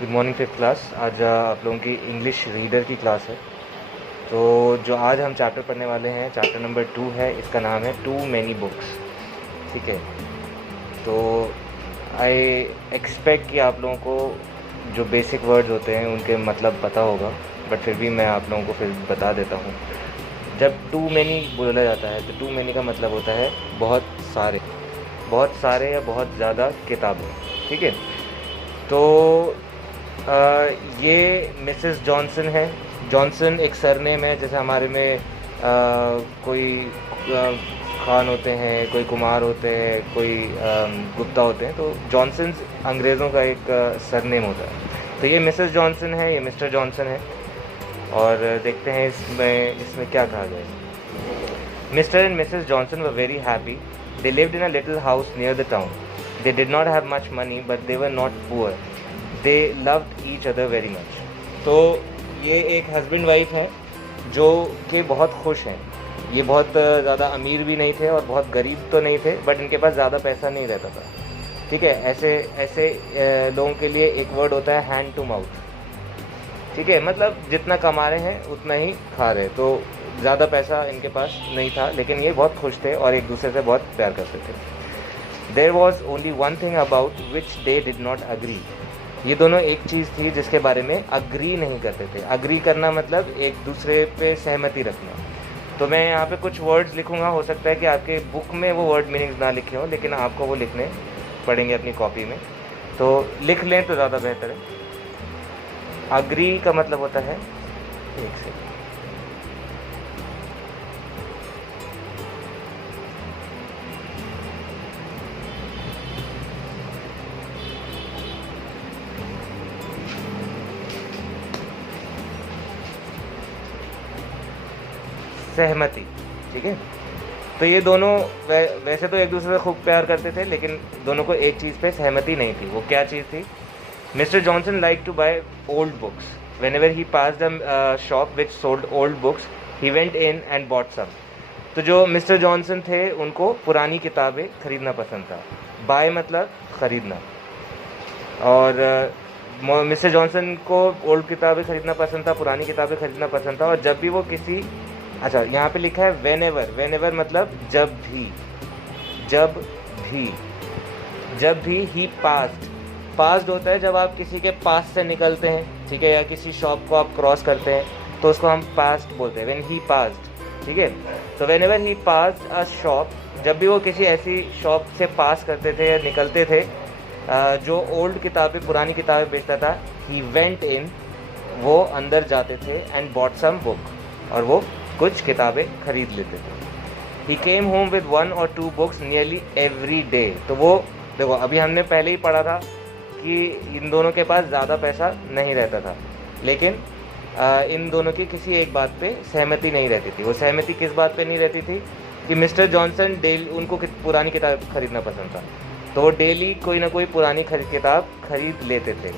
Good morning fifth class. आज आप लोगों की इंग्लिश रीडर की क्लास है। तो जो आज हम चैप्टर पढ़ने वाले हैं, चैप्टर नंबर 2 है। इसका नाम है टू मैनी बुक्स। ठीक है, तो आई एक्सपेक्ट कि आप लोगों को जो बेसिक वर्ड्स होते हैं उनके मतलब पता होगा, बट फिर भी मैं आप लोगों को फिर बता देता हूँ। जब टू मैनी बोला जाता है तो टू मैनी का मतलब होता है बहुत सारे या बहुत ज़्यादा किताबें। ठीक है, तो ये मिसेस जॉनसन है। जॉनसन एक सरनेम है, जैसे हमारे में कोई खान होते हैं, कोई कुमार होते हैं, कोई गुप्ता होते हैं, तो जॉनसन अंग्रेज़ों का एक सरनेम होता है। तो ये मिसेस जॉनसन है, ये मिस्टर जॉनसन है। और देखते हैं इसमें क्या कहा गया है। Mister and Mrs Johnson were very happy. They lived in a little house near the town. They did not have much money but they were not poor. They loved each other very much. तो ये एक husband wife है जो कि बहुत खुश हैं। ये बहुत ज़्यादा अमीर भी नहीं थे और बहुत गरीब तो नहीं थे, बट इनके पास ज़्यादा पैसा नहीं रहता था। ठीक है, ऐसे लोगों के लिए एक वर्ड होता है हैंड टू माउथ। ठीक है, मतलब जितना कमा रहे हैं उतना ही खा रहे। तो ज़्यादा पैसा इनके पास नहीं था, लेकिन ये बहुत खुश थे और एक दूसरे से बहुत प्यार करते थे। There was only one thing about which they did not agree. ये दोनों एक चीज़ थी जिसके बारे में अग्री नहीं करते थे। अग्री करना मतलब एक दूसरे पे सहमति रखना। तो मैं यहाँ पे कुछ वर्ड्स लिखूँगा, हो सकता है कि आपके बुक में वो वर्ड मीनिंग्स ना लिखे हों, लेकिन आपको वो लिखने पड़ेंगे अपनी कॉपी में। तो लिख लें तो ज़्यादा बेहतर है। अग्री का मतलब होता है, एक से सहमति। ठीक है, तो ये दोनों वैसे तो एक दूसरे से खूब प्यार करते थे, लेकिन दोनों को एक चीज़ पे सहमति नहीं थी। वो क्या चीज़ थी? Mister Johnson like to buy old books. Whenever he passed a shop which sold old books, he went in and bought some. तो जो मिस्टर जॉनसन थे उनको पुरानी किताबें खरीदना पसंद था। बाय मतलब खरीदना। और मिस्टर जॉनसन को ओल्ड किताबें खरीदना पसंद था, पुरानी किताबें खरीदना पसंद था। और जब भी वो किसी, अच्छा यहाँ पे लिखा है वेनेवर मतलब जब भी ही पास्ड होता है जब आप किसी के पास से निकलते हैं। ठीक है, या किसी शॉप को आप क्रॉस करते हैं तो उसको हम पास्ट बोलते हैं, व्हेन ही पास्ड। ठीक है, तो whenever he passed a shop, जब भी वो किसी ऐसी शॉप से पास करते थे या निकलते थे जो ओल्ड किताबें, पुरानी किताबें बेचता था, ही वेंट इन, वो अंदर जाते थे, एंड बॉट सम बुक, और वो कुछ किताबें खरीद लेते थे। He came home with 1 or 2 books nearly every day. तो वो देखो, अभी हमने पहले ही पढ़ा था कि इन दोनों के पास ज़्यादा पैसा नहीं रहता था, लेकिन इन दोनों की किसी एक बात पे सहमति नहीं रहती थी। वो सहमति किस बात पे नहीं रहती थी? कि मिस्टर जॉनसन डेली उनको पुरानी किताब खरीदना पसंद था, तो वो डेली कोई ना कोई पुरानी किताब खरीद लेते थे।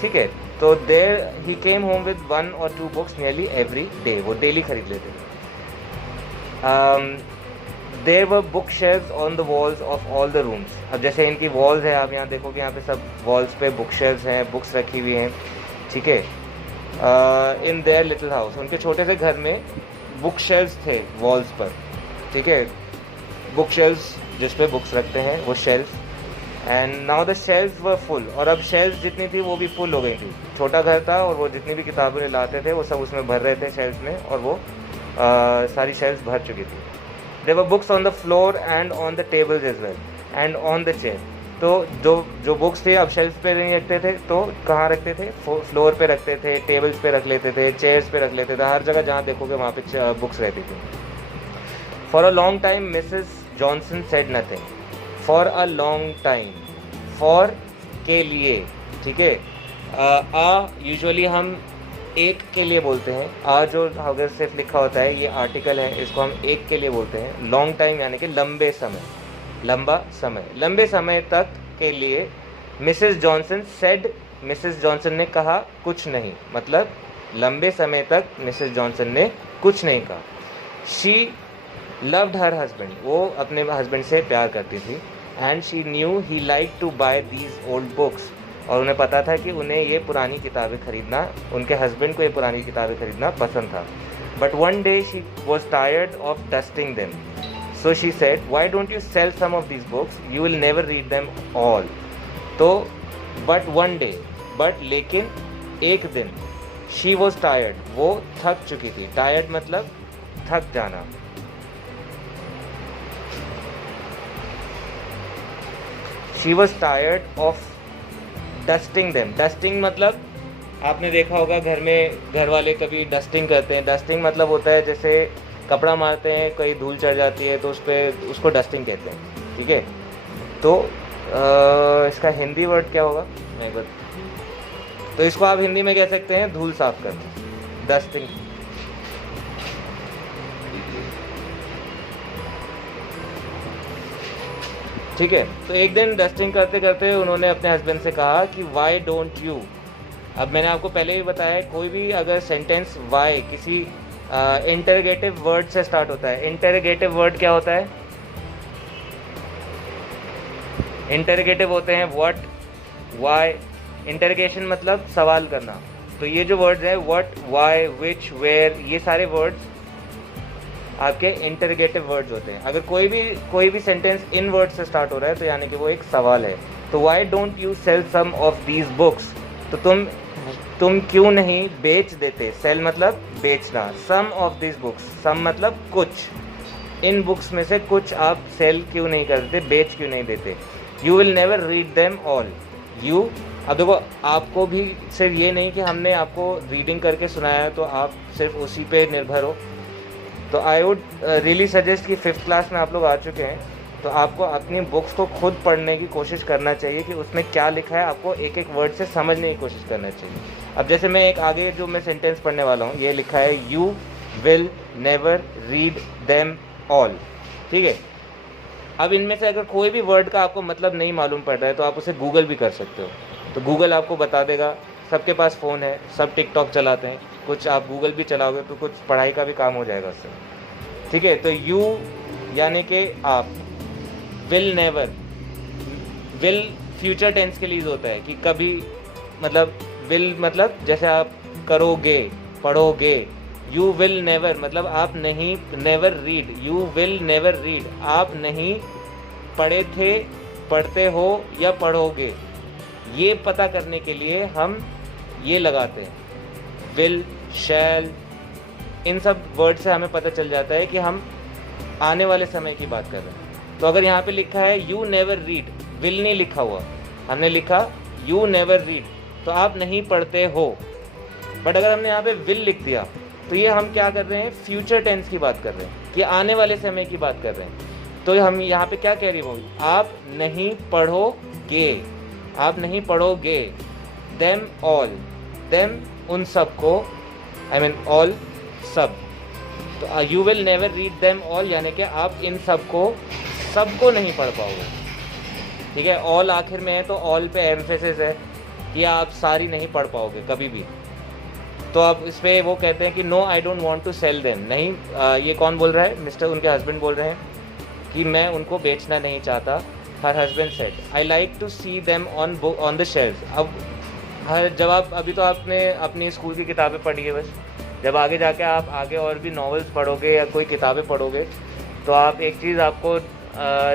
ठीक है, तो there he came home with 1 or 2 books nearly every day, वो डेली खरीद लेते थे। There were book shelves on the walls of all the rooms. अब जैसे इनकी वॉल्स है, आप यहाँ देखोगे, यहाँ पे सब वॉल्स पे बुक शेल्व्स हैं, बुक्स रखी हुई हैं। ठीक है, इन देयर लिटिल हाउस, उनके छोटे से घर में बुक शेल्व्स थे वॉल्स पर। ठीक है, बुक शेल्व्स जिस पे बुक्स रखते हैं वो shelf. And now the shelves were full, और अब शेल्व्स जितनी थी वो भी फुल हो गई थी। छोटा घर था और वो जितनी भी किताबें लाते थे वो सब उसमें भर रहे थे शेल्व्स में, और वो सारी शेल्व्स भर चुकी थी। There were books on the floor and on the tables as well and on the chair. तो जो बुक्स थे अब शेल्फ पे नहीं रखते थे, तो कहाँ रखते थे? फ्लोर पे रखते थे, टेबल्स पे रख लेते थे, चेयर्स पे रख लेते थे। हर जगह जहाँ देखोगे वहाँ पे बुक्स रहती थी। For a long time Mrs Johnson said nothing. For a long time, for के लिए। ठीक है, यूजुअली हम एक के लिए बोलते हैं। आ जो अगर सिर्फ लिखा होता है, ये आर्टिकल है, इसको हम एक के लिए बोलते हैं। लॉन्ग टाइम यानी कि लंबे समय, लंबे समय तक के लिए। Mrs Johnson said, Mrs Johnson ने कहा कुछ नहीं, मतलब लंबे समय तक मिसेस जॉनसन ने कुछ नहीं कहा। शी लव्ड हर हस्बैंड, वो अपने हस्बैंड से प्यार करती थी। And she knew he like to buy these old books, और उन्हें पता था कि उन्हें ये पुरानी किताबें खरीदना, उनके हस्बैंड को ये पुरानी किताबें खरीदना पसंद था. But one day she was tired of dusting them, so she said why don't you sell some of these books, you will never read them all. तो बट वन डे, बट लेकिन एक दिन, शी वॉज टायर्ड, वो थक चुकी थी. Tired मतलब थक जाना. She was tired of dusting them. Dusting मतलब आपने देखा होगा घर में घर वाले कभी डस्टिंग करते हैं. डस्टिंग मतलब होता है जैसे कपड़ा मारते हैं, कहीं धूल चढ़ जाती है तो उस पर उसको डस्टिंग कहते हैं. ठीक है, तो इसका हिंदी वर्ड क्या होगा मैं तो इसको आप हिंदी में कह सकते हैं धूल साफ करना, डस्टिंग. ठीक है, तो एक दिन डस्टिंग करते करते उन्होंने अपने हस्बैंड से कहा कि वाई डोंट यू. अब मैंने आपको पहले भी बताया है, कोई भी अगर सेंटेंस वाई किसी इंटरोगेटिव वर्ड से स्टार्ट होता है. इंटरोगेटिव वर्ड क्या होता है? इंटरोगेटिव होते हैं व्हाट, वाई. इंटरोगेशन मतलब सवाल करना. तो ये जो वर्ड्स है व्हाट, वाई, विच, वेयर, ये सारे वर्ड्स आपके इंटरोगेटिव वर्ड्स होते हैं. अगर कोई भी सेंटेंस इन वर्ड से स्टार्ट हो रहा है तो यानी कि वो एक सवाल है. तो why don't you sell some of these books, तो तुम क्यों नहीं बेच देते. सेल मतलब बेचना. Some of these books, some मतलब कुछ, इन बुक्स में से कुछ आप सेल क्यों नहीं करते, बेच क्यों नहीं देते. You will never read them all. You, अब देखो आपको भी सिर्फ ये नहीं कि हमने आपको रीडिंग करके सुनाया है तो आप सिर्फ उसी पे निर्भर हो. तो आई वुड रियली सजेस्ट कि 5th क्लास में आप लोग आ चुके हैं तो आपको अपनी बुक्स को खुद पढ़ने की कोशिश करना चाहिए कि उसमें क्या लिखा है. आपको एक एक वर्ड से समझने की कोशिश करना चाहिए. अब जैसे मैं एक आगे जो मैं सेंटेंस पढ़ने वाला हूँ, ये लिखा है you will never read them all. ठीक है, अब इनमें से अगर कोई भी वर्ड का आपको मतलब नहीं मालूम पड़ रहा है तो आप उसे गूगल भी कर सकते हो. तो गूगल आपको बता देगा. सबके पास फ़ोन है, सब टिकटॉक चलाते हैं, कुछ आप गूगल भी चलाओगे तो कुछ पढ़ाई का भी काम हो जाएगा उससे. ठीक है, तो यू यानी कि आप, will never, will future tense के लिए होता है कि कभी, मतलब विल मतलब जैसे आप करोगे, पढ़ोगे. यू विल नेवर मतलब आप नहीं, never read, you will never read, आप नहीं पढ़े थे, पढ़ते हो या पढ़ोगे. ये पता करने के लिए हम ये लगाते हैं विल, शैल. इन सब वर्ड से हमें पता चल जाता है कि हम आने वाले समय की बात कर रहे हैं. तो अगर यहाँ पे लिखा है यू नेवर रीड, विल नहीं लिखा हुआ, हमने लिखा यू नेवर रीड, तो आप नहीं पढ़ते हो. बट अगर हमने यहाँ पे विल लिख दिया तो ये हम क्या कर रहे हैं, फ्यूचर टेंस की बात कर रहे हैं कि आने वाले समय की बात कर रहे हैं. तो हम यहाँ पे क्या कह रही हो, आप नहीं पढ़ोगे, आप नहीं पढ़ोगे. देम ऑल, देम उन सब को, आई मीन ऑल सब. तो you will never read them all यानी कि आप इन सबको नहीं पढ़ पाओगे. ठीक है, ऑल आखिर में है तो ऑल पे एम्फेसिस है कि आप सारी नहीं पढ़ पाओगे कभी भी. तो अब इस पर वो कहते हैं कि no I don't want to sell them. नहीं, ये कौन बोल रहा है, मिस्टर, उनके हस्बैंड बोल रहे हैं कि मैं उनको बेचना नहीं चाहता. Her husband said I like to see them on the shelf. अब जब आप अभी तो आपने अपनी स्कूल की किताबें पढ़ी है बस, जब आगे जाके आप आगे और भी नॉवेल्स पढ़ोगे या कोई किताबें पढ़ोगे तो आप एक चीज़ आपको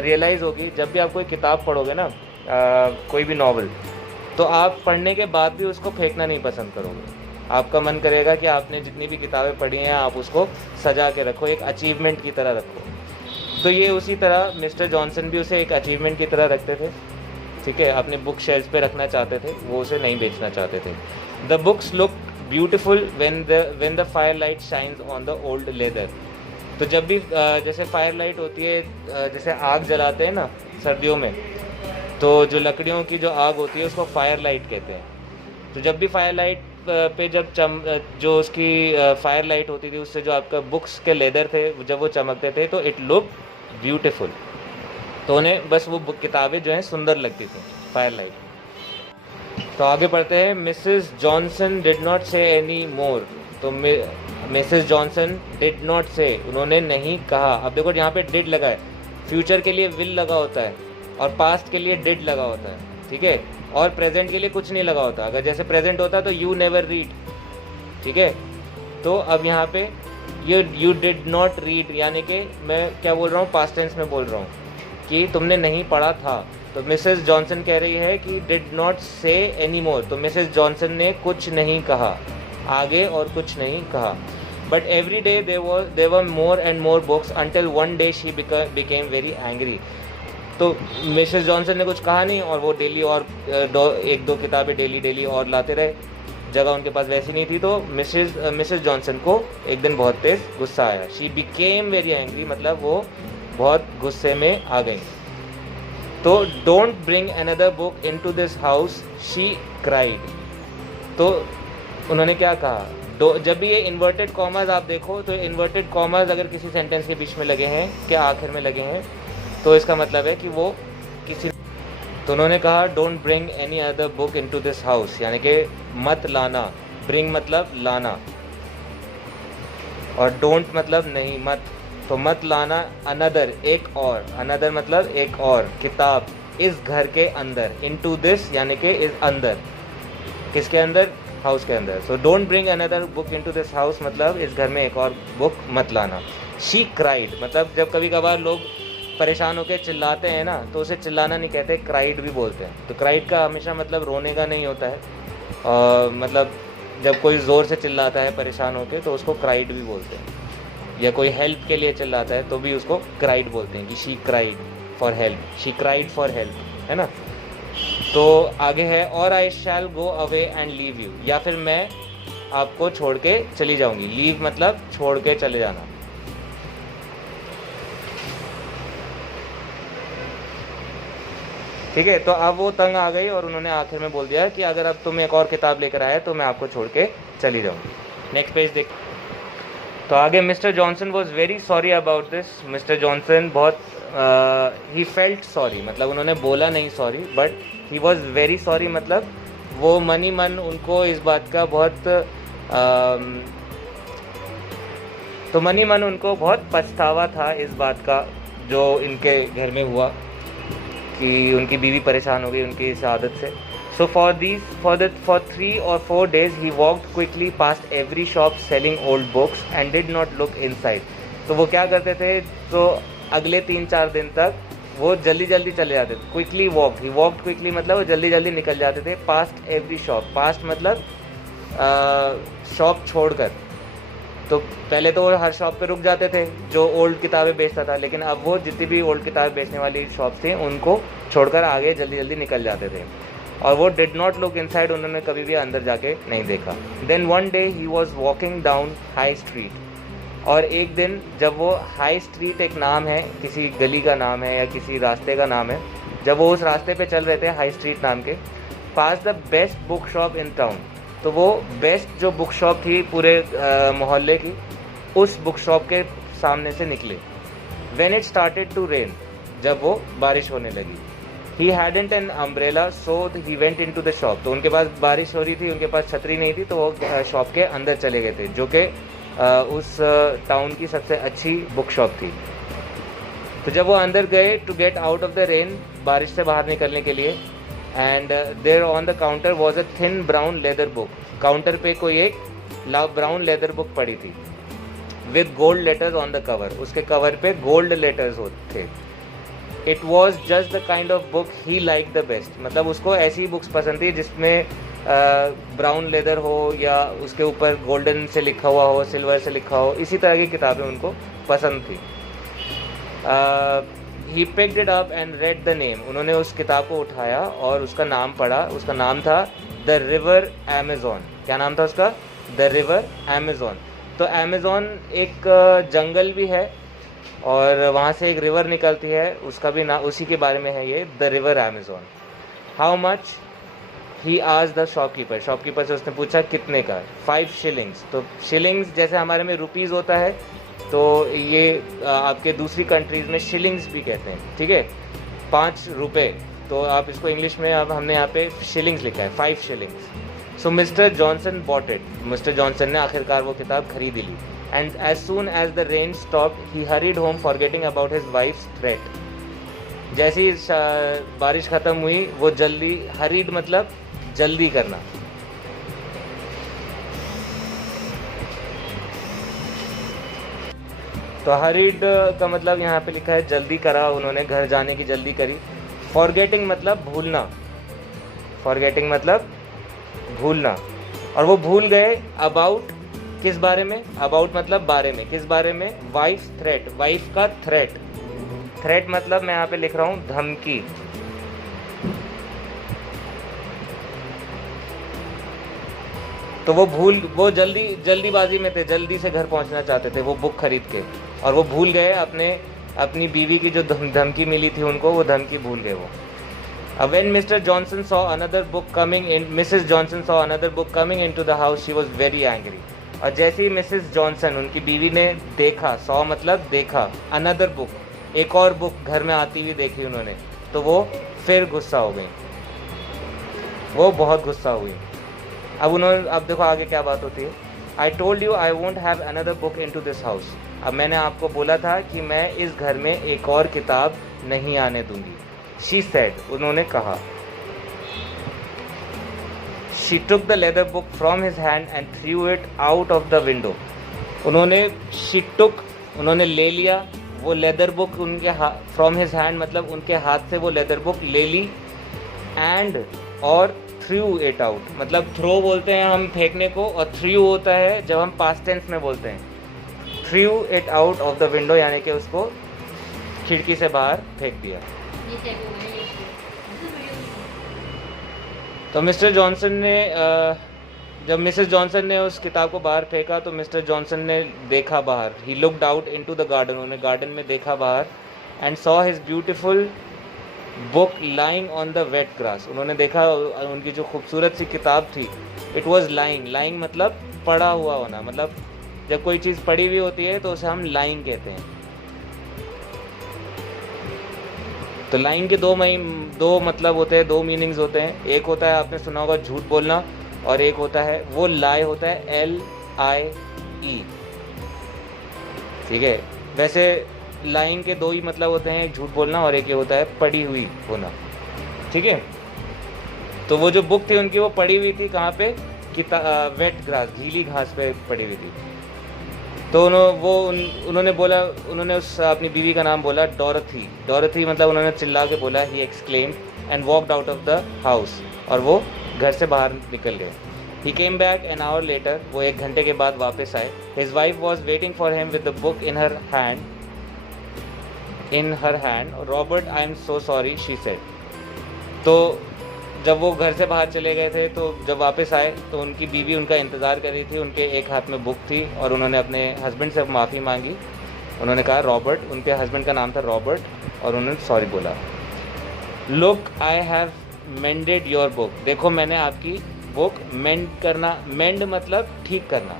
रियलाइज़ होगी. जब भी आप कोई किताब पढ़ोगे ना, कोई भी नॉवल, तो आप पढ़ने के बाद भी उसको फेंकना नहीं पसंद करोगे. आपका मन करेगा कि आपने जितनी भी किताबें पढ़ी हैं आप उसको सजा के रखो, एक अचीवमेंट की तरह रखो. तो ये उसी तरह मिस्टर जॉनसन भी उसे एक अचीवमेंट की तरह रखते थे. ठीक है, अपने बुक शेल्फ पे रखना चाहते थे, वो उसे नहीं बेचना चाहते थे. The books look beautiful when the fire light shines on the old leather. तो जब भी जैसे फायर लाइट होती है, जैसे आग जलाते हैं ना सर्दियों में, तो जो लकड़ियों की जो आग होती है उसको फायर लाइट कहते हैं. तो जब भी फायर लाइट पे जब जो उसकी फायर लाइट होती थी उससे जो आपका बुक्स के लेदर थे जब वो चमकते थे तो इट लुक ब्यूटीफुल. तो उन्हें बस वो किताबें जो हैं सुंदर लगती थी, फायर लाइट. तो आगे पढ़ते हैं. मिसेस जॉनसन डिड नॉट से एनी मोर. तो मिसेस जॉनसन डिड नॉट से, उन्होंने नहीं कहा. अब देखो यहाँ पे डिड लगा है, फ्यूचर के लिए विल लगा होता है और पास्ट के लिए डिड लगा होता है. ठीक है, और प्रेजेंट के लिए कुछ नहीं लगा होता। अगर जैसे प्रेजेंट होता तो यू नेवर रीड, ठीक है। तो अब यहाँ पे यू डिड नॉट रीड, यानी कि मैं क्या बोल रहा हूँ, पास्ट टेंस में बोल रहा हूँ कि तुमने नहीं पढ़ा था। तो मिसेस जॉनसन कह रही है कि डिड नॉट से एनी मोर, तो मिसेस जॉनसन ने कुछ नहीं कहा, आगे और कुछ नहीं कहा। But every day there were more and more books until one day she became very angry. तो मिसेस जॉनसन ने कुछ कहा नहीं और वो डेली और एक दो किताबें डेली और लाते रहे, जगह उनके पास वैसी नहीं थी। तो मिसेस जॉनसन को एक दिन बहुत तेज गुस्सा आया। शी बिकेम वेरी एंग्री, मतलब वो बहुत गुस्से में आ गई। तो don't bring another book into this house, she cried. तो उन्होंने क्या कहा, जब भी ये इन्वर्टेड कॉमर्स आप देखो तो इन्वर्टेड कॉमर्स अगर किसी सेंटेंस के बीच में लगे हैं, क्या आखिर में लगे हैं, तो इसका मतलब है कि वो किसी, तो उन्होंने कहा don't bring any other book into this house, यानी कि मत लाना। ब्रिंग मतलब लाना और डोंट मतलब नहीं, मत। तो मत लाना अनदर, एक और, अनदर मतलब एक और किताब, इस घर के अंदर, इनटू दिस यानी कि इस अंदर, किसके अंदर, हाउस के अंदर। So don't bring another book into this house मतलब इस घर में एक और बुक मत लाना। शी क्राइड मतलब जब कभी कभार लोग परेशान होकर चिल्लाते हैं ना, तो उसे चिल्लाना नहीं कहते, क्राइड भी बोलते हैं। तो क्राइड का हमेशा मतलब रोने का नहीं होता है, मतलब जब कोई ज़ोर से चिल्लाता है परेशान होकर तो उसको क्राइड भी बोलते हैं, या कोई हेल्प के लिए चिल्लाता है तो भी उसको क्राइड बोलते हैं कि she cried for help, she cried for help, है ना। तो आगे है और I shall go away and leave you, या फिर मैं आपको छोड़ के चली जाऊंगी। लीव मतलब छोड़ के चले जाना। ठीक है, तो अब वो तंग आ गई और उन्होंने आखिर में बोल दिया कि अगर अब तुम एक और किताब लेकर आए तो मैं आपको छोड़ के चली जाऊंगी। नेक्स्ट पेज देख। तो आगे mister Johnson was very sorry about this. Mister Johnson बहुत ही फेल्ट सॉरी, मतलब उन्होंने बोला नहीं sorry, but he was very sorry, मतलब वो मन ही मन उनको इस बात का बहुत तो मन ही मन उनको बहुत पछतावा था इस बात का जो इनके घर में हुआ कि उनकी बीवी परेशान हो गई उनकी इस आदत से। So for 3 or 4 days he walked quickly past every shop selling old books and did not look inside. तो वो क्या करते थे, तो अगले 3-4 दिन तक वो जल्दी जल्दी चले जाते थे। Quickly walk, he walked quickly मतलब वो जल्दी जल्दी निकल जाते थे। पास्ट एवरी शॉप, पास्ट मतलब शॉप छोड़कर। तो पहले तो वो हर शॉप पे रुक जाते थे जो ओल्ड किताबें बेचता था, लेकिन अब वो जितनी भी ओल्ड किताबें बेचने वाली शॉप थी उनको छोड़कर आगे जल्दी जल्दी निकल जाते थे। और वो डिड नॉट लुक इनसाइड, उन्होंने कभी भी अंदर जाके नहीं देखा। Then one day he was walking down high street, और एक दिन जब वो, हाई स्ट्रीट एक नाम है, किसी गली का नाम है या किसी रास्ते का नाम है, जब वो उस रास्ते पे चल रहे थे हाई स्ट्रीट नाम के पास the best book shop in town, तो वो बेस्ट जो बुक शॉप थी पूरे मोहल्ले की, उस बुक शॉप के सामने से निकले। When it started to rain, जब वो बारिश होने लगी। He hadn't an umbrella so he went into the shop, तो उनके पास बारिश हो रही थी, उनके पास छतरी नहीं थी, तो वो शॉप के अंदर चले गए थे जो कि उस टाउन की सबसे अच्छी बुक शॉप थी। तो जब वो अंदर गए to get out of the rain, बारिश से बाहर निकलने के लिए, and there on the counter was a thin brown leather book, counter पे कोई एक ब्राउन लेदर बुक पड़ी थी with gold letters on the cover, उसके कवर पे गोल्ड लेटर्स होते थे। It was just the kind of book he like the best, मतलब उसको ऐसी बुक्स पसंद थी जिसमें ब्राउन लेदर हो या उसके ऊपर गोल्डन से लिखा हुआ हो, सिल्वर से लिखा हो, इसी तरह की किताबें उनको पसंद थी। He picked it up and read the name, उन्होंने उस किताब को उठाया और उसका नाम पढ़ा। उसका नाम था द रिवर अमेज़न। क्या नाम था उसका? The river Amazon. तो अमेज़न एक जंगल भी है और वहाँ से एक रिवर निकलती है, उसका भी नाम उसी के बारे में है ये, the river Amazon. How much? He आज द शॉपकीपर, शॉपकीपर से उसने पूछा कितने का? 5 शिलिंग्स। तो शिलिंग्स जैसे हमारे में रुपीज़ होता है, तो ये आपके दूसरी कंट्रीज़ में शिलिंग्स भी कहते हैं, ठीक है, 5 रुपये। तो आप इसको इंग्लिश में, अब हमने यहाँ पे शिलिंग्स लिखा है, 5 shillings. So Mister Johnson bought it, Mister Johnson ने आखिरकार वो किताब खरीद ली। And as soon as the rain stopped he hurried home forgetting about his wife's threat. जैसे ही बारिश ख़त्म हुई वो जल्दी, हरीड मतलब जल्दी करना। तो हरीड का मतलब यहाँ पे लिखा है जल्दी करा उन्होंने, घर जाने की जल्दी करी। फॉरगेटिंग मतलब भूलना, फॉरगेटिंग मतलब भूलना, और वो भूल गए अबाउट, किस बारे में, अबाउट मतलब बारे में, किस बारे में, वाइफ थ्रेट, वाइफ का थ्रेट, थ्रेट मतलब मैं यहाँ पे लिख रहा हूँ धमकी। तो वो जल्दीबाजी में थे, जल्दी से घर पहुंचना चाहते थे वो बुक खरीद के, और वो भूल गए अपनी बीवी की जो धमकी मिली थी उनको, वो धमकी भूल गए वो। When Mr. Johnson saw another book coming in, Mrs. Johnson saw another book coming into the house, she was very angry. और जैसे ही मिसेस जॉनसन उनकी बीवी ने देखा, saw मतलब देखा, another book एक और बुक घर में आती हुई देखी उन्होंने, तो वो फिर गुस्सा हो गई, वो बहुत गुस्सा हुई। अब देखो आगे क्या बात होती है। I told you I won't have another book into this house. अब मैंने आपको बोला था कि मैं इस घर में एक और किताब नहीं आने दूंगी। She said, उन्होंने कहा। She took the leather book from his hand and threw it out of the window. उन्होंने ले लिया वो लेदर बुक उनके फ्रॉम हिज हैंड मतलब उनके हाथ से वो लेदर बुक ले ली, एंड और थ्रू इट आउट मतलब थ्रो बोलते हैं हम फेंकने को, और थ्रू होता है जब हम पास्ट टेंस में बोलते हैं, through it out of the window यानी कि उसको खिड़की से बाहर फेंक दिया। तो मिस्टर जॉनसन ने जब मिसेस जॉनसन ने उस किताब को बाहर फेंका तो मिस्टर जॉनसन ने देखा बाहर, he looked out into the garden, उन्होंने गार्डन में देखा बाहर, and saw his beautiful book lying on the wet grass, उन्होंने देखा उनकी जो खूबसूरत सी किताब थी, इट वाज लाइंग, लाइंग मतलब पड़ा हुआ होना, मतलब जब कोई चीज़ पड़ी हुई होती है तो उसे हम लाइंग कहते हैं। तो लाइन के दो मतलब होते हैं, दो मीनिंग्स होते हैं। एक होता है आपने सुना होगा झूठ बोलना, और एक होता है वो लाई होता है LIE, ठीक है। वैसे लाइन के दो ही मतलब होते हैं, एक झूठ बोलना और एक ये होता है पड़ी हुई होना, ठीक है। तो वो जो बुक थी उनकी वो पड़ी हुई थी कहाँ पे, वेट ग्रास, गीली घास पे पड़ी हुई थी। तो उन्होंने उस अपनी बीवी का नाम बोला डॉरथी, डॉरथी मतलब उन्होंने चिल्ला के बोला, he exclaimed and walked out of the house, और वो घर से बाहर निकल गए। He came back an hour later, वो 1 घंटे के बाद वापस आए। His wife was waiting for him with the book in her hand, Robert I am so sorry she said. तो जब वो घर से बाहर चले गए थे तो जब वापस आए तो उनकी बीवी उनका इंतज़ार कर रही थी, उनके एक हाथ में बुक थी, और उन्होंने अपने हस्बैंड से माफ़ी मांगी। उन्होंने कहा रॉबर्ट, उनके हस्बैंड का नाम था रॉबर्ट, और उन्होंने सॉरी बोला। Look I have mended your book, देखो मैंने आपकी बुक मेंड करना, मेंड मतलब ठीक करना,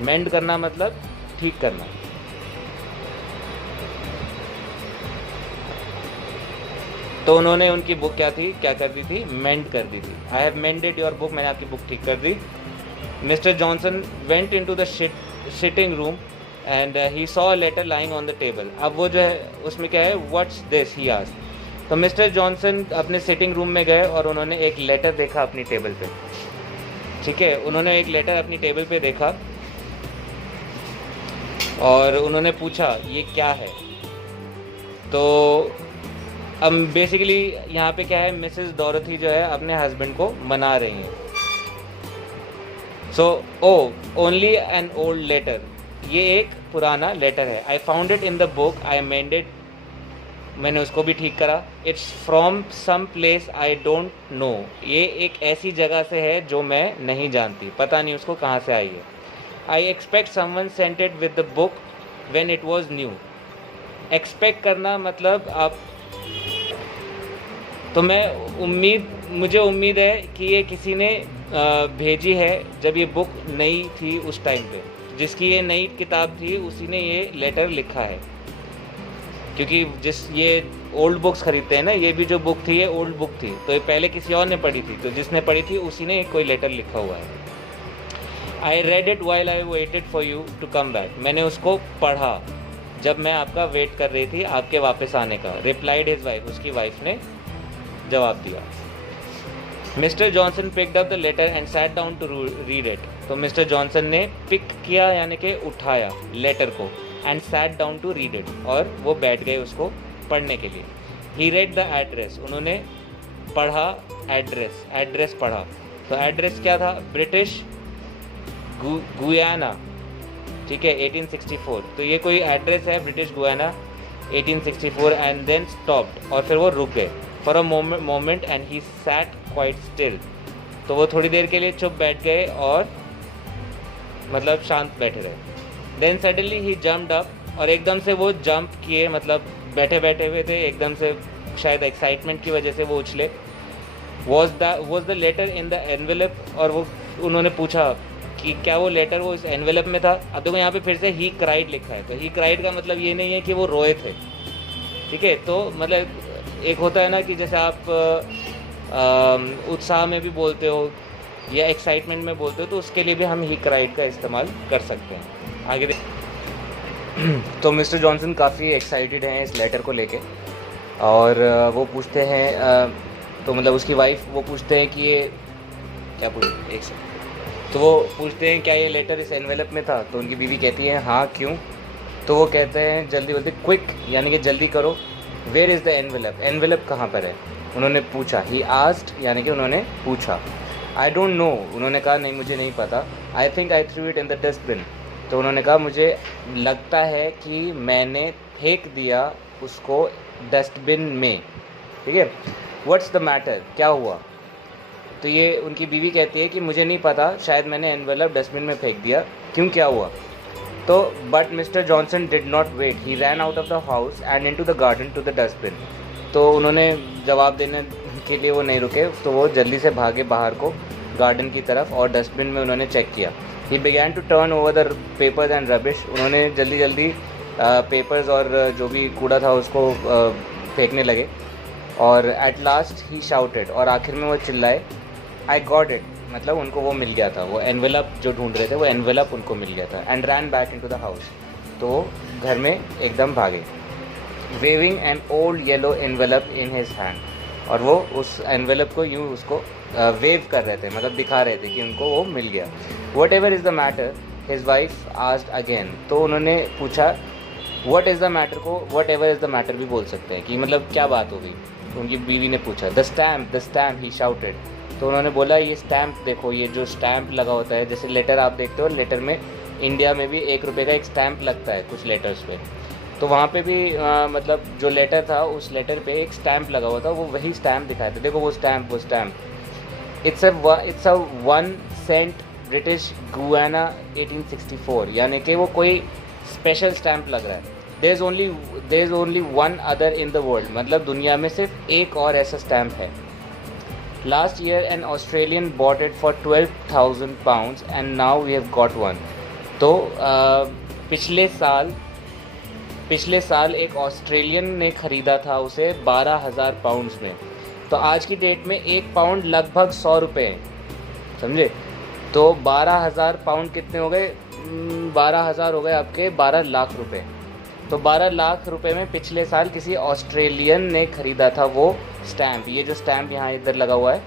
मेंड करना मतलब ठीक करना। तो उन्होंने उनकी बुक क्या कर दी थी, मेंड कर दी थी। I have mended your book, मैंने आपकी बुक ठीक कर दी। Mister Johnson went into the sitting room and he saw a letter lying on the table. अब वो जो है उसमें क्या है, व्हाट्स दिस ही आस्क्ड। तो मिस्टर जॉनसन अपने सिटिंग रूम में गए और उन्होंने एक लेटर देखा अपनी टेबल पे, ठीक है। उन्होंने एक लेटर अपनी टेबल पे देखा और उन्होंने पूछा ये क्या है। तो अब बेसिकली यहाँ पे क्या है, मिसेस डॉरथी जो है अपने हस्बैंड को मना रही हैं। So only an old letter, ये एक पुराना लेटर है। I found it in the book, I mended, मैंने उसको भी ठीक करा। It's from some place I don't know, ये एक ऐसी जगह से है जो मैं नहीं जानती, पता नहीं उसको कहाँ से आई है। I expect someone sent it with the book when it was new. Expect करना मतलब आप, तो मुझे उम्मीद है कि ये किसी ने भेजी है जब ये बुक नई थी उस टाइम पे, जिसकी ये नई किताब थी उसी ने ये लेटर लिखा है। क्योंकि ये ओल्ड बुक्स खरीदते हैं ना, ये भी जो बुक थी ये ओल्ड बुक थी, तो ये पहले किसी और ने पढ़ी थी, तो जिसने पढ़ी थी उसी ने कोई लेटर लिखा हुआ है। I read it while I waited for you to come back, मैंने उसको पढ़ा जब मैं आपका वेट कर रही थी आपके वापस आने का। रिप्लाइड हिज वाइफ, उसकी वाइफ ने जवाब दिया। Mr Johnson picked up the letter and sat down to read it. तो मिस्टर जॉनसन ने पिक किया यानी कि उठाया लेटर को, and sat down to read it, और वो बैठ गए उसको पढ़ने के लिए। ही रेड द एड्रेस, उन्होंने पढ़ा एड्रेस, एड्रेस पढ़ा। तो एड्रेस क्या था? ब्रिटिश गुयाना, ठीक है, 1864। तो ये कोई एड्रेस है British Guiana 1864, and then stopped, और फिर वो रुक गए for a moment and he sat quite still. तो वो थोड़ी देर के लिए चुप बैठ गए और मतलब शांत बैठे रहे। देन सडनली ही जम्प्ड अप, और एकदम से वो जंप किए, मतलब बैठे बैठे हुए थे, एकदम से शायद एक्साइटमेंट की वजह से वो उछले। Was the letter in the envelope, और वो उन्होंने पूछा कि क्या वो लेटर वो इस एनवेलप में था। अब देखो यहाँ पे फिर से ही क्राइड लिखा है, तो ही क्राइड का मतलब ये नहीं है कि वो रोए थे, ठीक है। तो मतलब एक होता है ना कि जैसे आप उत्साह में भी बोलते हो या एक्साइटमेंट में बोलते हो, तो उसके लिए भी हम ही क्राइड का इस्तेमाल कर सकते हैं। आगे तो मिस्टर जॉनसन काफ़ी एक्साइटेड हैं इस लेटर को लेके, और वो पूछते हैं, तो मतलब उसकी वाइफ वो पूछते हैं कि ये क्या पूछते, एक सेकंड, तो वो पूछते हैं क्या ये लेटर इस एनवेलप में था। तो उनकी बीवी कहती है हाँ, क्यों? तो वो कहते हैं जल्दी बोलते क्विक, यानी कि जल्दी करो, where is the envelope, envelope कहाँ पर है? उन्होंने पूछा। ही आस्क्ड, यानी कि उन्होंने पूछा। आई डोंट नो, उन्होंने कहा नहीं मुझे नहीं पता। I think I through it in the dustbin, तो उन्होंने कहा मुझे लगता है कि मैंने फेंक दिया उसको डस्टबिन में, ठीक है। व्हाट्स द मैटर, क्या हुआ? तो ये उनकी बीवी कहती है कि मुझे नहीं पता, शायद मैंने एनवेलप डस्टबिन में फेंक दिया, क्यों, क्या हुआ? तो but Mr Johnson did not wait, he ran out of the house and into the garden to the dustbin. तो उन्होंने जवाब देने के लिए वो नहीं रुके, तो वो जल्दी से भागे बाहर को गार्डन की तरफ, और डस्टबिन में उन्होंने चेक किया। He began to turn over the papers and rubbish, उन्होंने जल्दी जल्दी पेपर्स और जो भी कूड़ा था उसको फेंकने लगे। और एट लास्ट ही शाउटेड, और आखिर में वो चिल्लाए, आई गॉट इट, मतलब उनको वो मिल गया था, वो एनवेलप जो ढूंढ रहे थे वो एनवेलप उनको मिल गया था। And ran back into the house, तो वो घर में एकदम भागे। Waving an old yellow envelope in his hand, और वो उस एनवेलप को यूँ उसको वेव कर रहे थे, मतलब दिखा रहे थे कि उनको वो मिल गया। What ever is the matter, his wife asked again, तो उन्होंने पूछा वट इज़ द मैटर को what ever is the matter भी बोल सकते हैं कि मतलब क्या बात हो गई। उनकी बीवी ने पूछा। द स्टैम्प ही शाउटेड, तो उन्होंने बोला ये स्टैम्प देखो, ये जो स्टैम्प लगा होता है, जैसे लेटर आप देखते हो, लेटर में इंडिया में भी 1 रुपये का एक स्टैम्प लगता है कुछ लेटर्स पे, तो वहाँ पे भी मतलब जो लेटर था उस लेटर पे एक स्टैम्प लगा हुआ था, वो वही स्टैम्प दिखाया था। देखो वो stamp it's a 1 cent British Guiana 1864, यानी कि वो कोई स्पेशल स्टैम्प लग रहा है। There is only one other in the world, मतलब दुनिया में सिर्फ एक और ऐसा स्टैम्प है। Last year an Australian bought it for 12,000 pounds and now we have got one. तो पिछले साल एक ऑस्ट्रेलियन ने ख़रीदा था उसे 12,000 pounds में। तो आज की डेट में 1 पाउंड लगभग 100 रुपये है, समझे। तो 12,000 pound कितने हो गए? 12,000 हो गए आपके 12 लाख रुपए। तो 12 लाख रुपए में पिछले साल किसी ऑस्ट्रेलियन ने ख़रीदा था वो स्टैम्प। ये जो स्टैम्प यहाँ इधर लगा हुआ है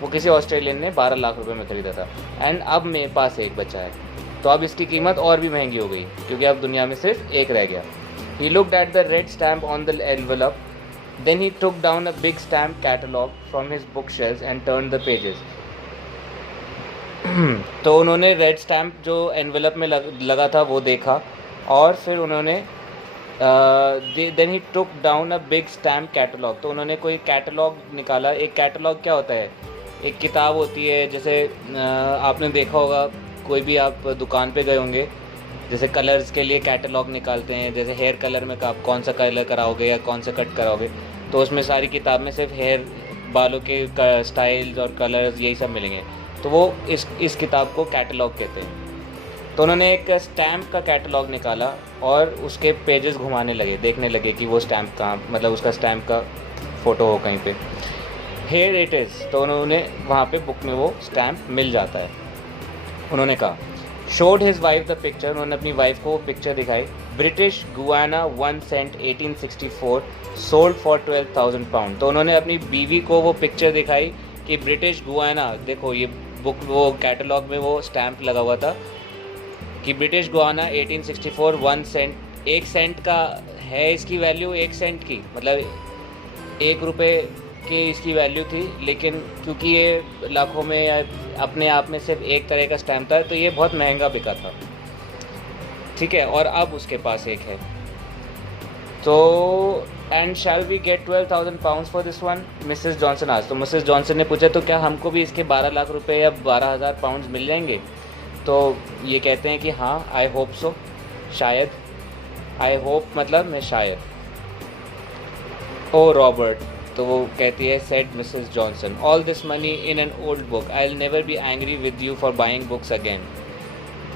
वो किसी ऑस्ट्रेलियन ने 12 लाख रुपए में ख़रीदा था। एंड अब मेरे पास एक बचा है, तो अब इसकी कीमत और भी महंगी हो गई क्योंकि अब दुनिया में सिर्फ एक रह गया। He looked at the red stamp on the envelope. Then he took down a big stamp catalog from his bookshelves and turned the pages. तो उन्होंने रेड स्टैम्प जो एनवेलप में लगा था वो देखा, और फिर उन्होंने then he took down a big stamp catalogue. तो उन्होंने कोई कैटलॉग निकाला। एक कैटलॉग क्या होता है? एक किताब होती है, जैसे आपने देखा होगा, कोई भी आप दुकान पे गए होंगे, जैसे कलर्स के लिए कैटलॉग निकालते हैं, जैसे हेयर कलर में आप कौन सा कलर कराओगे या कौन सा कट कराओगे, तो उसमें सारी किताब में सिर्फ हेयर बालों के स्टाइल्स और कलर्स यही सब मिलेंगे। तो वो इस किताब को कैटलॉग कहते हैं। तो उन्होंने एक स्टैम्प का कैटलॉग निकाला और उसके पेजेस घुमाने लगे, देखने लगे कि वो स्टैम्प कहाँ, मतलब उसका स्टैम्प का फ़ोटो हो कहीं पे। हेयर इट इज़, तो उन्होंने वहाँ पे बुक में वो स्टैम्प मिल जाता है। उन्होंने कहा, showed his wife the picture, उन्होंने अपनी वाइफ को वो पिक्चर दिखाई। British Guiana 1 cent 1864 sold for 12,000 pound. तो उन्होंने अपनी बीवी को वो पिक्चर दिखाई कि ब्रिटिश गुआना, देखो ये बुक, वो कैटलॉग में वो स्टैम्प लगा हुआ था कि ब्रिटिश गुआना 1864 1 सेंट, 1 सेंट का है इसकी वैल्यू, 1 सेंट की मतलब 1 रुपये की इसकी वैल्यू थी, लेकिन क्योंकि ये लाखों में या अपने आप में सिर्फ एक तरह का स्टैम्प था तो ये बहुत महंगा बिका था, ठीक है। और अब उसके पास एक है। तो and shall we get 12,000 pounds for this one, Mrs Johnson आज। तो मिसेस जॉनसन ने पूछा तो क्या हमको भी इसके 12 लाख रुपए या 12,000 पाउंड्स मिल जाएंगे? तो ये कहते हैं कि हाँ, आई होप सो, शायद, आई होप मतलब मैं शायद। ओ रॉबर्ट, तो वो कहती है said Mrs Johnson, all this money in an old book, I will never be angry with you for buying books again.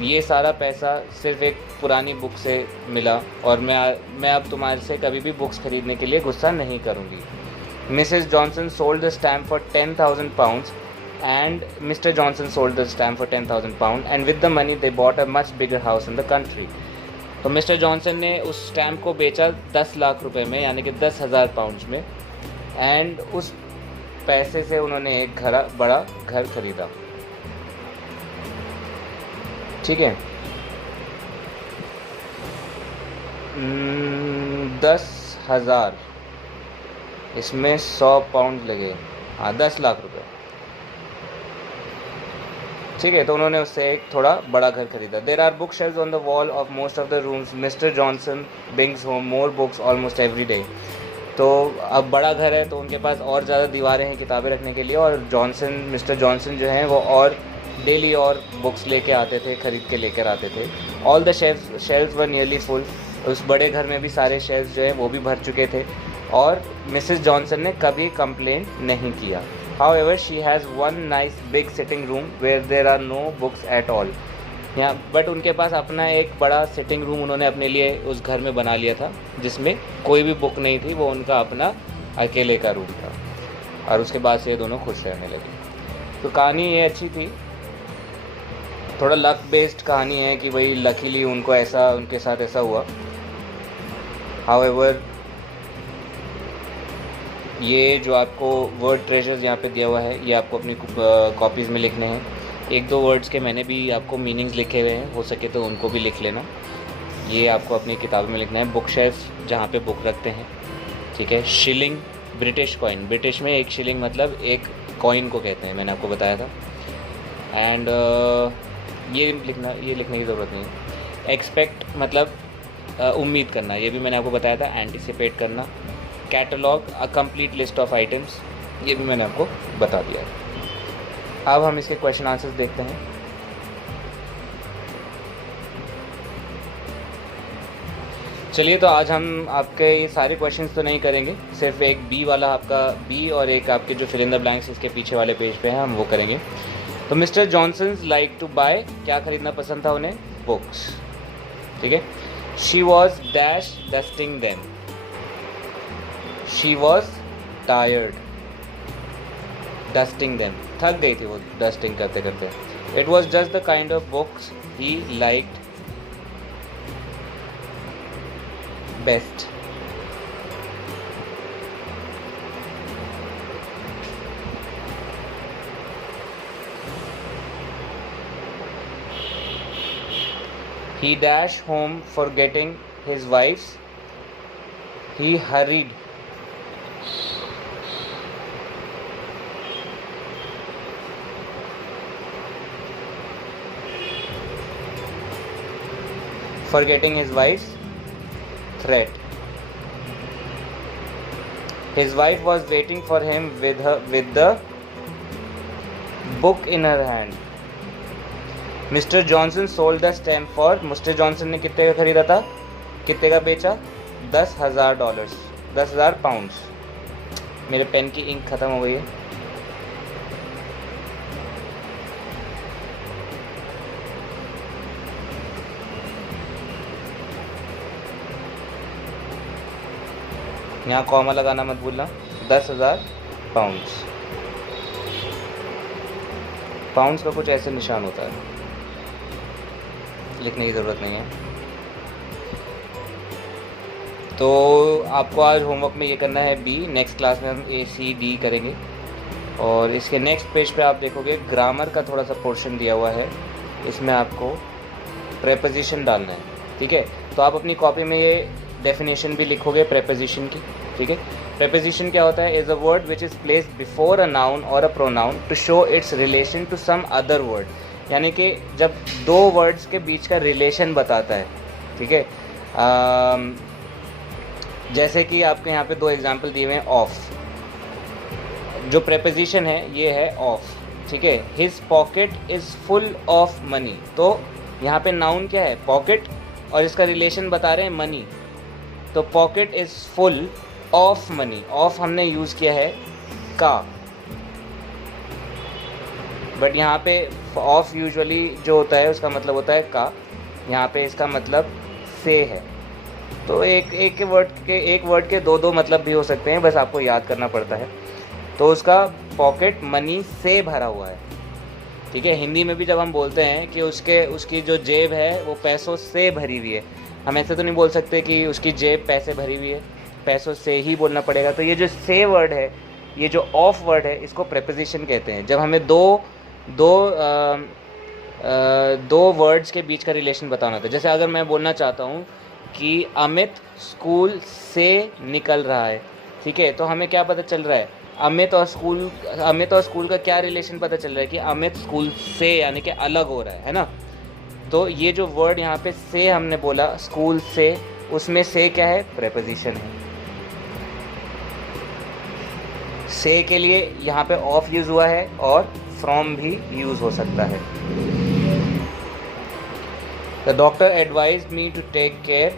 ये सारा पैसा सिर्फ एक पुरानी बुक से मिला और मैं अब तुम्हारे से कभी भी बुक्स खरीदने के लिए गुस्सा नहीं करूँगी। Mrs Johnson sold the stamp for 10,000 pounds and Mr. Johnson sold the stamp for 10,000 pounds and with the money they bought a much bigger house in the country। तो मिस्टर जॉनसन ने उस stamp को बेचा 10 लाख रुपए में, यानी कि 10,000 pounds में, एंड उस पैसे से उन्होंने एक बड़ा घर खरीदा, ठीक है। 10,000 इसमें 100 पाउंड लगे, हाँ 10 लाख रुपए, ठीक है। तो उन्होंने उससे एक थोड़ा बड़ा घर खरीदा। There are book shelves on the wall of most of the rooms, Mr Johnson brings home more books almost every day. तो अब बड़ा घर है तो उनके पास और ज़्यादा दीवारें हैं किताबें रखने के लिए, और मिस्टर जॉनसन जो हैं वो और डेली और बुक्स लेके आते थे, ख़रीद के लेकर आते थे। All the shelves were nearly full, उस बड़े घर में भी सारे शेल्व्स जो हैं वो भी भर चुके थे, और मिसेस जॉनसन ने कभी कंप्लेंट नहीं किया। However, she has one nice big sitting room where there are no books at all। यहाँ बट उनके पास अपना एक बड़ा सिटिंग रूम उन्होंने अपने लिए उस घर में बना लिया था जिसमें कोई भी बुक नहीं थी, वो उनका अपना अकेले का रूम था, और उसके बाद से ये दोनों खुश रहने लगे। तो कहानी ये अच्छी थी, थोड़ा लक बेस्ड कहानी है कि भाई लकीली उनको ऐसा, उनके साथ ऐसा हुआ। However, ये जो आपको वर्ड ट्रेजर्स यहाँ पे दिया हुआ है ये आपको अपनी कॉपीज़ में लिखने हैं। 1-2 वर्ड्स के मैंने भी आपको मीनिंग्स लिखे हुए हैं, हो सके तो उनको भी लिख लेना। ये आपको अपनी किताब में लिखना है। बुक शेल्फ जहाँ पे बुक रखते हैं, ठीक है। शिलिंग, ब्रिटिश कॉइन, ब्रिटिश में एक शिलिंग मतलब एक कॉइन को कहते हैं, मैंने आपको बताया था। एंड ये लिखने की ज़रूरत नहीं है। एक्सपेक्ट मतलब उम्मीद करना, ये भी मैंने आपको बताया था। एंटिसिपेट करना। Catalogue, a complete list of items, ये भी मैंने आपको बता दिया है। अब हम इसके क्वेश्चन आंसर्स देखते हैं। चलिए, तो आज हम आपके ये सारे क्वेश्चंस तो नहीं करेंगे, सिर्फ एक बी वाला आपका बी और एक आपके जो फिल इन द ब्लैंक्स इसके पीछे वाले पेज पे हैं हम वो करेंगे। तो Mr Johnson's like to buy, क्या खरीदना पसंद था उन्हें? बुक्स, ठीक है। She was dash dusting them, She was tired dusting them, थक गई थी वो डस्टिंग करते करते। It was just the kind of books he liked best। He dashed home forgetting his wife's, he hurried forgetting his wife's threat। His wife was waiting for him with the book in her hand। Mr. Johnson sold the stamp for, Mr. Johnson ने कितने का खरीदा था, कितने का बेचा? $10,000, 10,000 pounds. मेरे pen की इंक ख़त्म हो गई है। यहाँ कॉमा लगाना मत भूलना। 10,000 पाउंड्स, पाउंड्स का कुछ ऐसे निशान होता है, लिखने की ज़रूरत नहीं है। तो आपको आज होमवर्क में ये करना है बी, नेक्स्ट क्लास में हम ए सी डी करेंगे। और इसके नेक्स्ट पेज पे आप देखोगे ग्रामर का थोड़ा सा पोर्शन दिया हुआ है, इसमें आपको प्रेपोजिशन डालना है, ठीक है। तो आप अपनी कॉपी में ये डेफिनेशन भी लिखोगे प्रेपोजिशन की, ठीक है। प्रेपोजिशन क्या होता है? Is a word which is placed before a noun और a pronoun to show its relation to some other word, यानी कि जब दो वर्ड्स के बीच का रिलेशन बताता है, ठीक है। जैसे कि आपके यहाँ पे दो एग्जाम्पल दिए हुए हैं। ऑफ, जो प्रेपोजिशन है ये है ऑफ, ठीक है। His pocket is full of money, तो यहाँ पे नाउन क्या है? पॉकेट, और इसका रिलेशन बता रहे हैं मनी, तो pocket is full of money. Of हमने यूज़ किया है का, बट यहाँ पे ऑफ यूजुअली जो होता है उसका मतलब होता है का, यहाँ पे इसका मतलब से है। तो एक वर्ड के दो मतलब भी हो सकते हैं, बस आपको याद करना पड़ता है। तो उसका पॉकेट मनी से भरा हुआ है, ठीक है। हिंदी में भी जब हम बोलते हैं कि उसकी जो जेब है वो पैसों से भरी हुई है, हम ऐसे तो नहीं बोल सकते कि उसकी जेब पैसे भरी हुई है, पैसों से ही बोलना पड़ेगा। तो ये जो से वर्ड है, ये जो ऑफ वर्ड है, इसको प्रेपोजिशन कहते हैं। जब हमें दो वर्ड्स के बीच का रिलेशन बताना था। जैसे अगर मैं बोलना चाहता हूँ कि अमित स्कूल से निकल रहा है, ठीक है, तो हमें क्या पता चल रहा है? अमित और स्कूल का क्या रिलेशन पता चल रहा है कि अमित स्कूल से यानी कि अलग हो रहा है ना। तो ये जो वर्ड यहाँ पे से हमने बोला, स्कूल से, उसमें से क्या है? प्रेपोजिशन है। से के लिए यहाँ पे ऑफ यूज़ हुआ है और फ्रॉम भी यूज़ हो सकता है। The doctor advised me to take care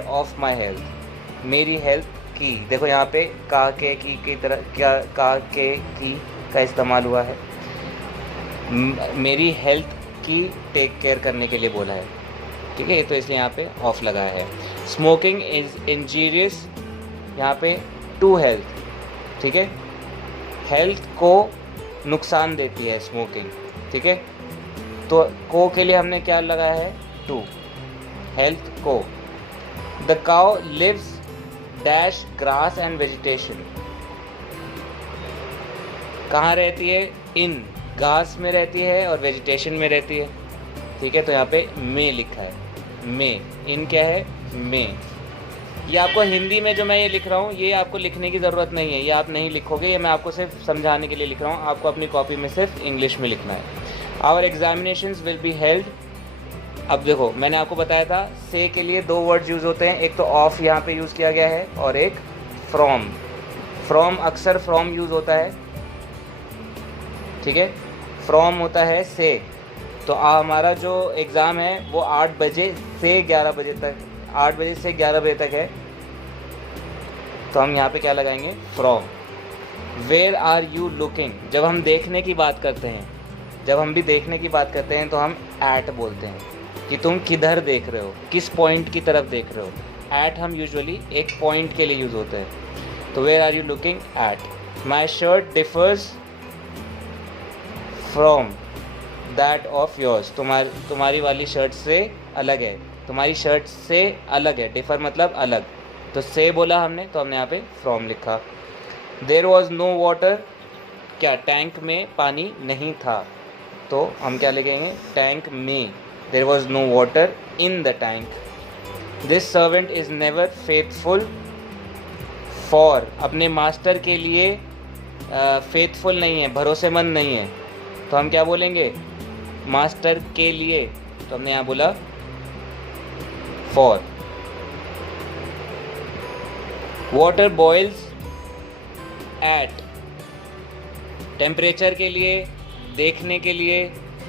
of my health, मेरी हेल्थ की। देखो यहाँ पे का के की तरह क्या का के की का इस्तेमाल हुआ है, मेरी हेल्थ की टेक केयर करने के लिए बोला है, ठीक है। तो इसलिए यहाँ पे ऑफ लगाया है। स्मोकिंग इज इंजीरियस, यहाँ पे टू हेल्थ, ठीक है, हेल्थ को नुकसान देती है स्मोकिंग, ठीक है। तो को के लिए हमने क्या लगाया है? टू, हेल्थ को। The cow lives dash grass and vegetation, कहाँ रहती है? इन घास में रहती है और वेजिटेशन में रहती है, ठीक है। तो यहाँ पे में लिखा है, में। इन क्या है? में। ये आपको हिंदी में जो मैं ये लिख रहा हूँ, ये आपको लिखने की ज़रूरत नहीं है, ये आप नहीं लिखोगे, ये मैं आपको सिर्फ समझाने के लिए लिख रहा हूँ। आपको अपनी कॉपी में सिर्फ इंग्लिश में लिखना है। Our examinations will be held. अब देखो, मैंने आपको बताया था से के लिए दो वर्ड्स यूज़ होते हैं, एक तो ऑफ यहाँ पे यूज़ किया गया है और एक फ्रॉम। फ्रॉम, अक्सर फ्रॉम यूज़ होता है, ठीक है। फ्रॉम होता है से। तो हमारा जो एग्ज़ाम है वो 8 बजे से 11 बजे तक, 8 बजे से 11 बजे तक है, तो हम यहाँ पे क्या लगाएंगे? From. Where are you looking, जब हम देखने की बात करते हैं, जब हम भी देखने की बात करते हैं तो हम एट बोलते हैं कि तुम किधर देख रहे हो, किस पॉइंट की तरफ देख रहे हो। एट हम यूजुअली एक पॉइंट के लिए यूज़ होते हैं। तो where are you looking at. My shirt differs from that of yours, तुम्हारी वाली शर्ट से अलग है, तुम्हारी शर्ट से अलग है। डिफर मतलब अलग, तो से बोला हमने, तो हमने यहाँ पे फ्रॉम लिखा। देयर वॉज नो वाटर, क्या टैंक में पानी नहीं था, तो हम क्या लिखेंगे? टैंक में। There was no water in the tank. This servant is never faithful for, अपने मास्टर के लिए फेथफुल नहीं है, भरोसेमंद नहीं है, तो हम क्या बोलेंगे? मास्टर के लिए, तो हमने यहाँ बोला for. Water boils at, temperature के लिए, देखने के लिए,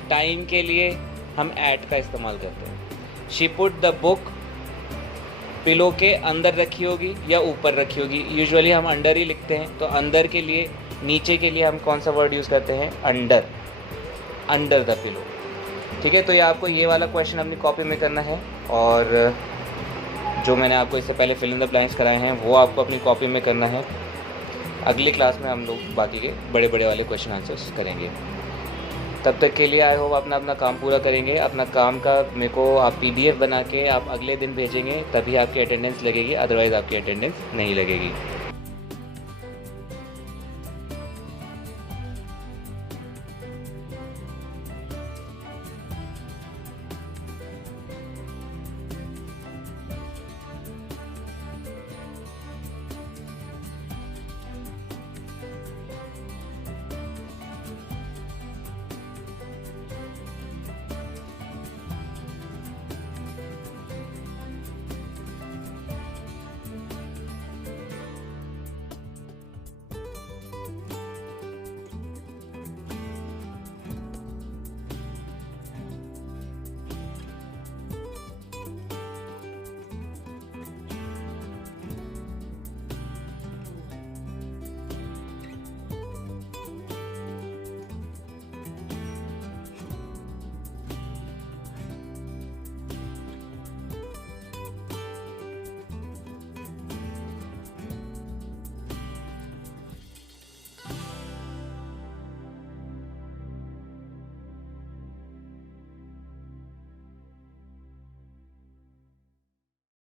टाइम के लिए हम एट का इस्तेमाल करते हैं। She put the book, pillow के अंदर रखी होगी या ऊपर रखी होगी, यूजुअली हम अंडर ही लिखते हैं, तो अंदर के लिए, नीचे के लिए हम कौन सा वर्ड यूज़ करते हैं? अंडर, अंडर द पिलो, ठीक है। तो ये आपको ये वाला क्वेश्चन अपनी कॉपी में करना है, और जो मैंने आपको इससे पहले फिल इन द ब्लैंक्स कराए हैं वो आपको अपनी कॉपी में करना है। अगली क्लास में हम लोग बाकी के बड़े बड़े वाले क्वेश्चन आंसर्स करेंगे। तब तक के लिए आई होप अपना अपना काम पूरा करेंगे। अपना काम का मेरे को आप PDF बना के आप अगले दिन भेजेंगे, तभी आपकी अटेंडेंस लगेगी, अदरवाइज़ आपकी अटेंडेंस नहीं लगेगी।